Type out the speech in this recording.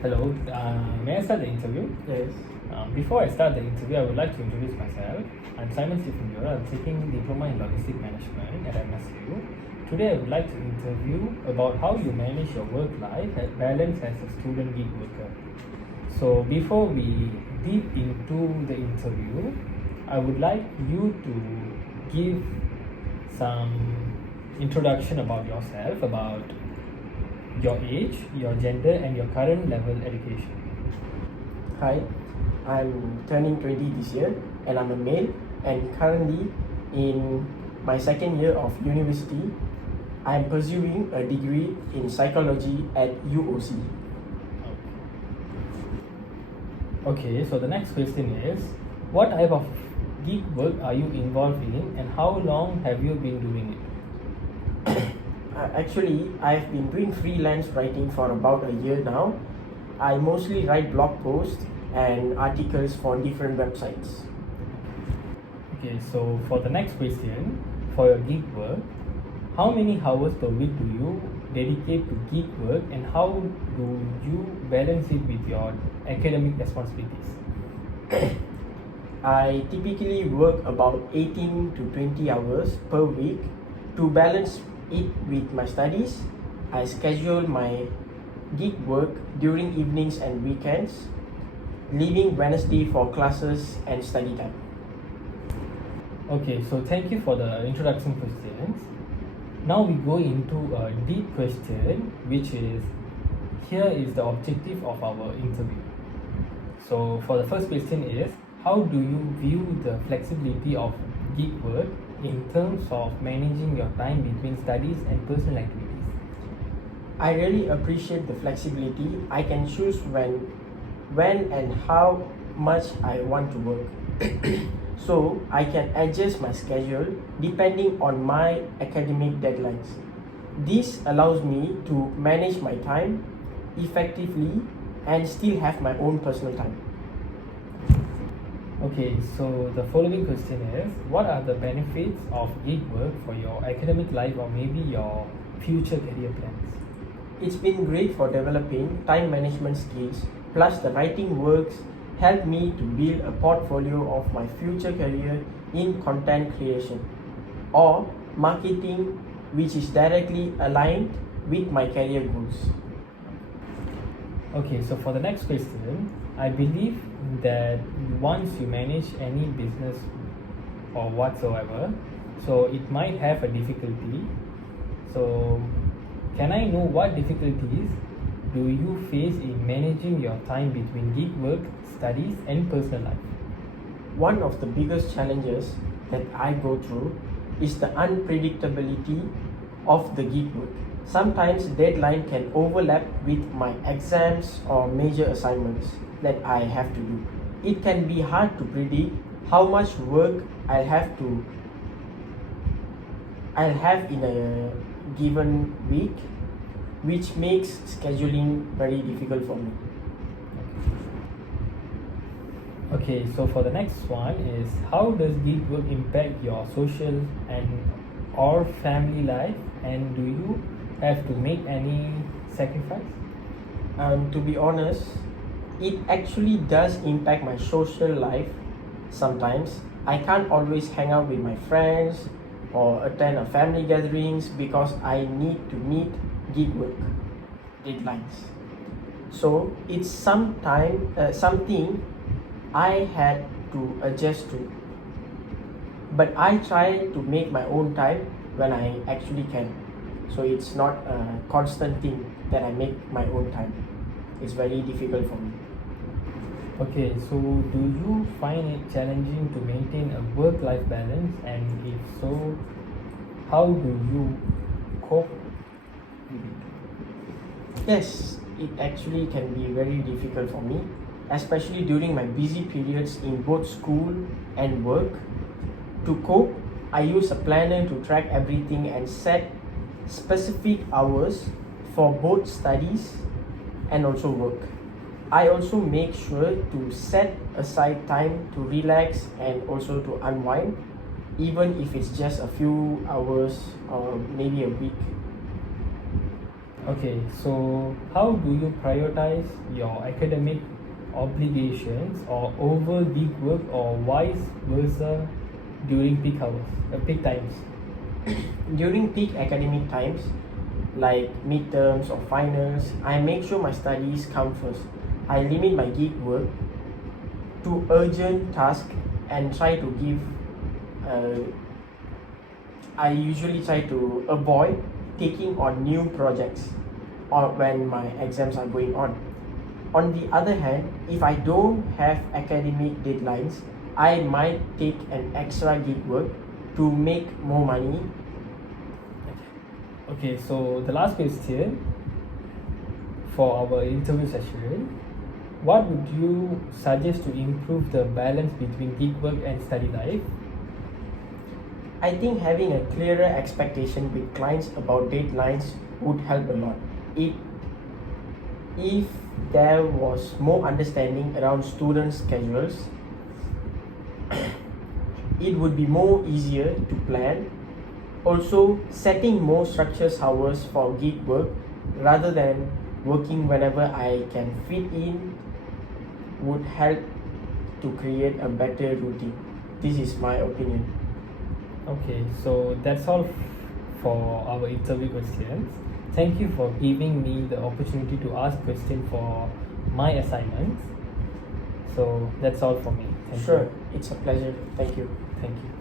Hello, may I start the interview? Yes. Before I start the interview, I would like to introduce myself. I'm Simon Stephen Jura. I'm taking Diploma in Logistic Management at MSU. Today, I would like to interview about how you manage your work life balance as a student gig worker. So, before we deep into the interview, I would like you to give some introduction about yourself, about your age, your gender, and your current level education. Hi, I'm turning 20 this year and I'm a male and currently in my second year of university. I'm pursuing a degree in psychology at UOC. Okay, so the next question is, what type of gig work are you involved in and how long have you been doing it? Actually, I've been doing freelance writing for about a year now. I mostly write blog posts and articles for different websites. Okay, so for the next question, for your gig work, how many hours per week do you dedicate to gig work and how do you balance it with your academic responsibilities? I typically work about 18 to 20 hours per week. To balance it with my studies, I schedule my gig work during evenings and weekends, leaving Wednesday for classes and study time. Okay, so thank you for the introduction questions. Now we go into a deep question, which is here is the objective of our interview. So for the first question is, how do you view the flexibility of gig work in terms of managing your time between studies and personal activities? I really appreciate the flexibility. I can choose when and how much I want to work. So I can adjust my schedule depending on my academic deadlines. This allows me to manage my time effectively and still have my own personal time. Okay, so the following question is, what are the benefits of gig work for your academic life or maybe your future career plans? It's been great for developing time management skills, plus the writing works help me to build a portfolio of my future career in content creation or marketing, which is directly aligned with my career goals. Okay, so for the next question, I believe that once you manage any business or whatsoever, so it might have a difficulty. So, can I know what difficulties do you face in managing your time between gig work, studies, and personal life? One of the biggest challenges that I go through is the unpredictability of the gig work. Sometimes deadline can overlap with my exams or major assignments that I have to do. It can be hard to predict how much work I'll have in a given week, which makes scheduling very difficult for me. Okay, so for the next one is, how does gig work impact your social and or family life, and do you have to make any sacrifice? To be honest, it actually does impact my social life sometimes. I can't always hang out with my friends or attend a family gatherings because I need to meet gig work deadlines. So it's something I had to adjust to. But I try to make my own time when I actually can. So it's not a constant thing that I make my own time. It's very difficult for me. Okay, so do you find it challenging to maintain a work-life balance, and if so, how do you cope with it? Yes, it actually can be very difficult for me, especially during my busy periods in both school and work. To cope, I use a planner to track everything and set specific hours for both studies and also work. I also make sure to set aside time to relax and also to unwind, even if it's just a few hours or maybe a week. Okay, so how do you prioritize your academic obligations or over gig work or vice versa during peak hours, peak times? During peak academic times, like midterms or finals, I make sure my studies come first. I limit my gig work to urgent tasks and try to give. I usually try to avoid taking on new projects or when my exams are going on. On the other hand, if I don't have academic deadlines, I might take an extra gig work to make more money. Okay, so the last question for our interview session, what would you suggest to improve the balance between gig work and study life? I think having a clearer expectation with clients about deadlines would help a lot. If there was more understanding around students' schedules, it would be more easier to plan. Also, setting more structured hours for gig work rather than working whenever I can fit in would help to create a better routine. This is my opinion. Okay, so that's all for our interview questions. Thank you for giving me the opportunity to ask questions for my assignments. So that's all for me. Thank Sure, you. it's a pleasure. Thank you. Thank you.